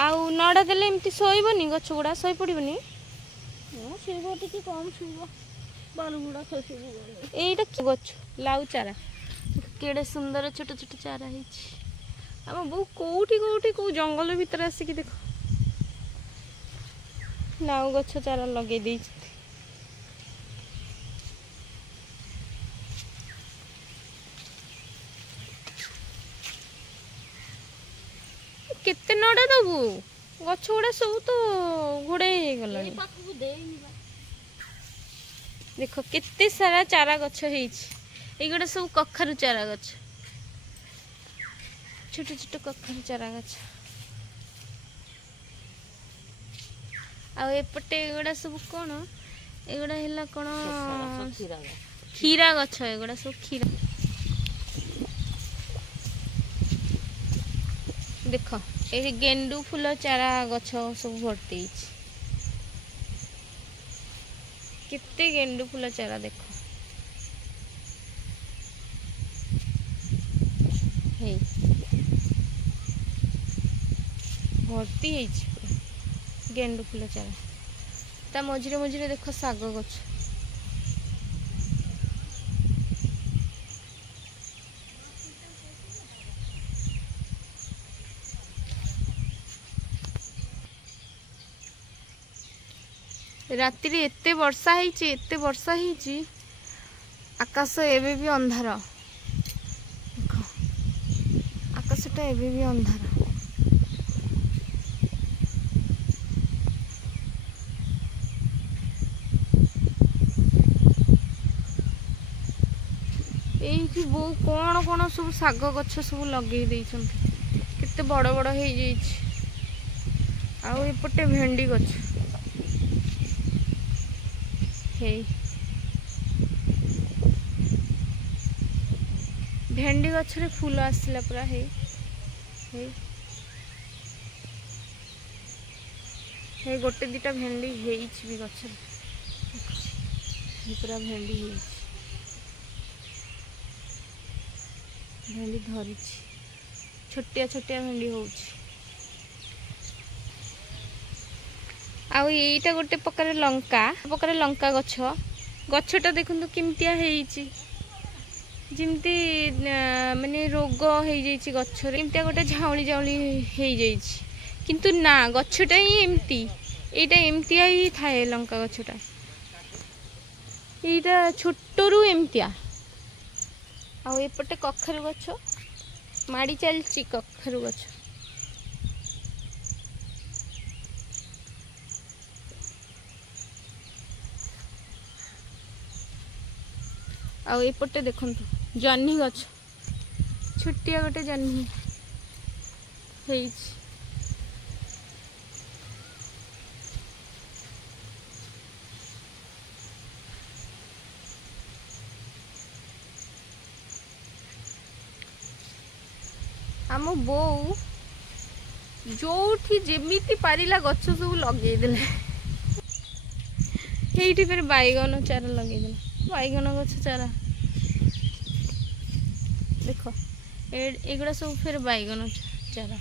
आउ नड़ा देले एमती शोइबनी गछ गुड़ा शोइ पड़िबनी शुभ टिके कम शुभ बाल गुड़ा खसुब एटा कि गछ लाउ चारा केड़े सुंदर छोट छोट चारा हेछि हम बो कोठी को जंगल भीतर आसिक देख लाउ गछ चारा लगे देछि केते नड़ा दबु गछ गुड़ा सब तो घोड़े हो गला देख केते सारा चारा गछ हेछि एगुड़ा सब कखारु चारा गछ छोट छोट कखारु चारा गछ आ एपटे एगुड़ा सब कोन एगुड़ा हैला कोन खीरा गछ एगुड़ा सब खीरा देख ये गेंडू फूल चारा गछ सब भर्ती केते गेंडू फूल चारा देख भर्ती गेंडू फूल चारा ता मझिरे मझिरे देख साग गछ राति रे एते वर्षा ହେଇଛି आकाश एबे भी अंधार आकाशटा एबे भी अंधार एइठी बो कोन कोन सब साग गछ सब लगे देइछन्ते केते बड़ बड़ हो जाइछि आ एपटे भेंडी गछ हे भेंडी गछ रे फूल आसला पूरा हे हे गोटे दिटा भेंडी हेइछि भी गछ हे पूरा भेंडी हेइछि भेंडी धरिछि छोटिया छोटिया भेंडी होउछि आउ एटा गोटे प्रकार लंका गछटा देखंतु केमतिया हेइछि जिमती माने रोग हो जाइछि गछरे एमतिया गोटे झाउली झाउली हो जाइछि किंतु ना गछटा ही एमती एटा एमतिया ही थाए लंका गछटा एटा छोटरू एमतिया आउ एपटे कखारु गछ माड़ी चलछि कखारु गछ आउ एपटे देखंतु जन्ही गछ छुट्टिया गोटे जन्ही हेइछि आम बो जोठी जेमिति पारिला गछ सब लगे देले एइठी फेर बैगन चारा लगे देले बैगन गछ चारा देख एगुड़ा सब फिर बैगन चारा